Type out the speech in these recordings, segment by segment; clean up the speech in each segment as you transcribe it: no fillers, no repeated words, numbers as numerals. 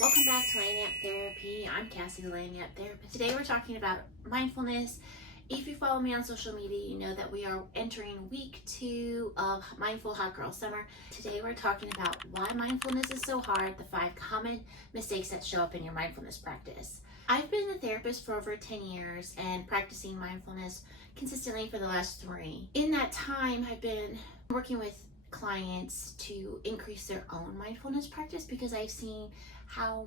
Welcome back to Lagniappe Therapy. I'm Cassie, the Lagniappe Therapist. Today we're talking about mindfulness. If you follow me on social media, you know that we are entering week 2 of Mindful Hot Girl Summer. Today we're talking about why mindfulness is so hard, the 5 common mistakes that show up in your mindfulness practice. I've been a therapist for over 10 years and practicing mindfulness consistently for the last 3. In that time, I've been working with clients to increase their own mindfulness practice because I've seen how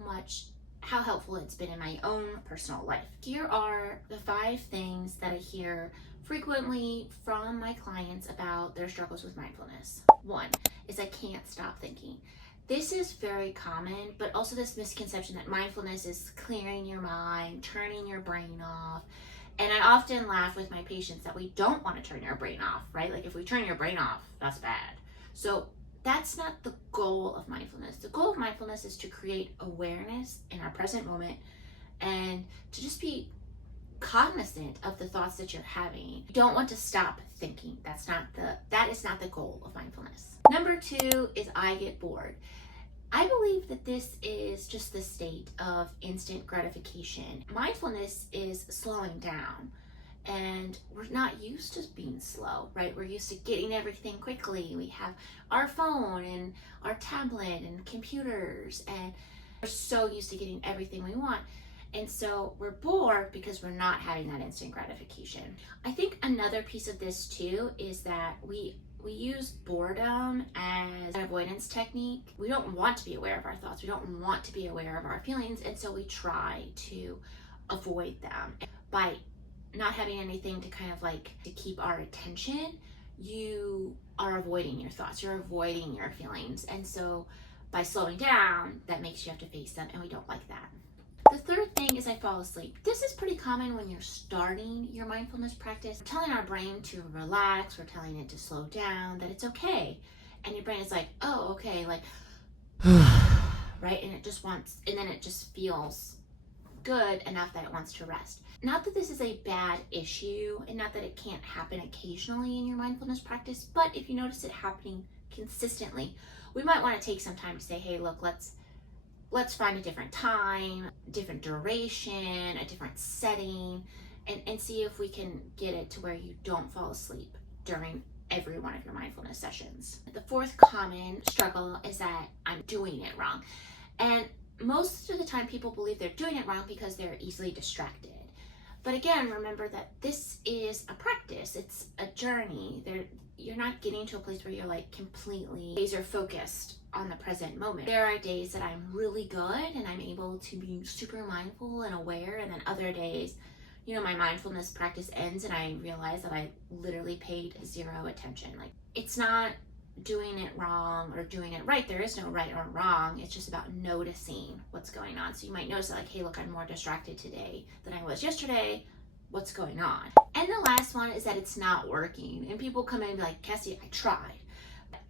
helpful it's been in my own personal life. Here are the 5 things that I hear frequently from my clients about their struggles with mindfulness. 1 is I can't stop thinking. This is very common, but also this misconception that mindfulness is clearing your mind, turning your brain off. And I often laugh with my patients that we don't want to turn your brain off, right? Like if we turn your brain off, that's bad. So that's not the goal of mindfulness. The goal of mindfulness is to create awareness in our present moment and to just be cognizant of the thoughts that you're having. You don't want to stop thinking. That is not the goal of mindfulness. Number 2 is I get bored. I believe that this is just the state of instant gratification. Mindfulness is slowing down. And we're not used to being slow, right? We're used to getting everything quickly. We have our phone and our tablet and computers, and we're so used to getting everything we want. And so we're bored because we're not having that instant gratification. I think another piece of this too is that we use boredom as an avoidance technique. We don't want to be aware of our thoughts. We don't want to be aware of our feelings. And so we try to avoid them. By not having anything to kind of like to keep our attention, you are avoiding your thoughts, you're avoiding your feelings. And so by slowing down, that makes you have to face them, and we don't like that. The third thing is I fall asleep. This is pretty common when you're starting your mindfulness practice. We're telling our brain to relax, we're telling it to slow down, that it's okay. And your brain is like, oh, okay, like, right? And then it just feels good enough that it wants to rest. Not that this is a bad issue and not that it can't happen occasionally in your mindfulness practice, but if you notice it happening consistently, we might want to take some time to say, hey, look, let's find a different time, different duration, a different setting, and see if we can get it to where you don't fall asleep during every one of your mindfulness sessions. The 4th common struggle is that I'm doing it wrong. And most of the time people believe they're doing it wrong because they're easily distracted. But again, remember that this is a practice, it's a journey. You're not getting to a place where you're like completely laser focused on the present moment. There are days that I'm really good and I'm able to be super mindful and aware, and then other days, my mindfulness practice ends and I realize that I literally paid 0 attention. Like, it's not doing it wrong or doing it right. There is no right or wrong. It's just about noticing what's going on. So you might notice that, like, hey, look, I'm more distracted today than I was yesterday. What's going on? And the last one is that it's not working. And people come in and be like, Cassie, I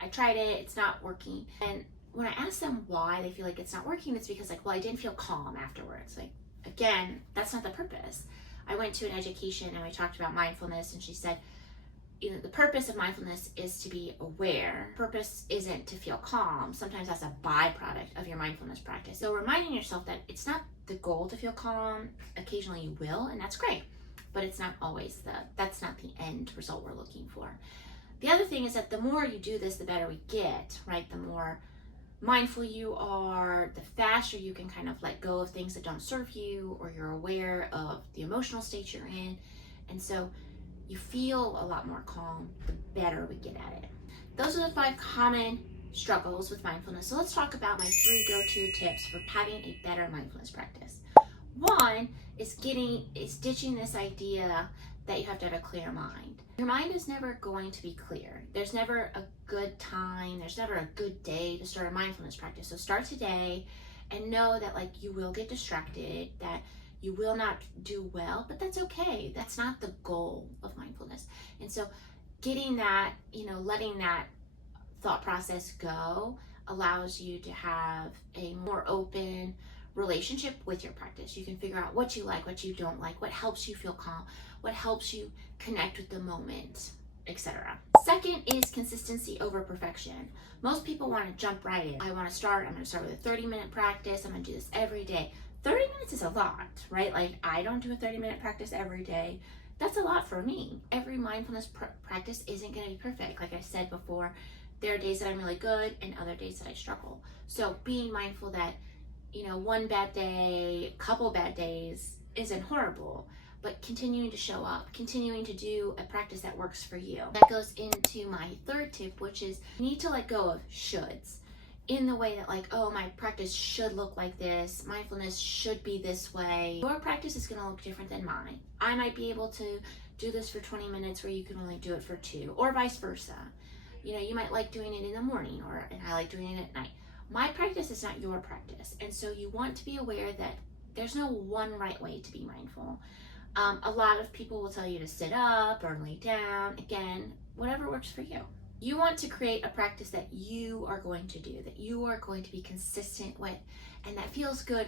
tried it, it's not working. And when I ask them why they feel like it's not working, it's because, like, well, I didn't feel calm afterwards. Like, again, that's not the purpose. I went to an education and we talked about mindfulness, and she said, the purpose of mindfulness is to be aware. Purpose isn't to feel calm. Sometimes that's a byproduct of your mindfulness practice. So reminding yourself that it's not the goal to feel calm. Occasionally you will, and that's great, but it's not always that's not the end result we're looking for. The other thing is that the more you do this, the better we get, right? The more mindful you are, the faster you can kind of let go of things that don't serve you, or you're aware of the emotional state you're in. And so you feel a lot more calm the better we get at it. Those are the 5 common struggles with mindfulness. So let's talk about my 3 go-to tips for having a better mindfulness practice. 1 is ditching this idea that you have to have a clear mind. Your mind is never going to be clear. There's never a good time, there's never a good day to start a mindfulness practice. So start today and know that, like, you will get distracted, that you will not do well, but that's okay. That's not the goal of mindfulness. And so getting that, letting that thought process go allows you to have a more open relationship with your practice. You can figure out what you like, what you don't like, what helps you feel calm, what helps you connect with the moment. etc. Second is consistency over perfection. Most people want to jump right in. I'm going to start with a 30-minute practice. I'm going to do this every day. 30 minutes is a lot, right? Like, I don't do a 30-minute practice every day. That's a lot for me. Every mindfulness practice isn't going to be perfect. Like I said before, there are days that I'm really good and other days that I struggle. So being mindful that, one bad day, a couple bad days isn't horrible, but continuing to show up, continuing to do a practice that works for you. That goes into my third tip, which is you need to let go of shoulds, in the way that, like, oh, my practice should look like this, mindfulness should be this way. Your practice is going to look different than mine. I might be able to do this for 20 minutes where you can only do it for 2, or vice versa. You might like doing it in the morning, and I like doing it at night. My practice is not your practice, and so you want to be aware that there's no one right way to be mindful. A lot of people will tell you to sit up or lay down. Again, whatever works for you. You want to create a practice that you are going to do, that you are going to be consistent with, and that feels good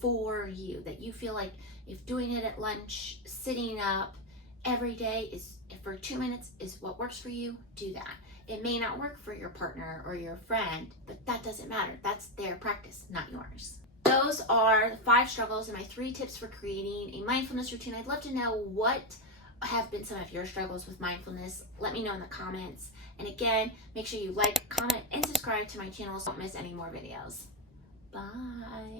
for you, that you feel like if doing it at lunch, sitting up every day if for 2 minutes is what works for you, do that. It may not work for your partner or your friend, but that doesn't matter. That's their practice, not yours. Those are the 5 struggles and my 3 tips for creating a mindfulness routine. I'd love to know what have been some of your struggles with mindfulness. Let me know in the comments. And again, make sure you like, comment, and subscribe to my channel so you don't miss any more videos. Bye.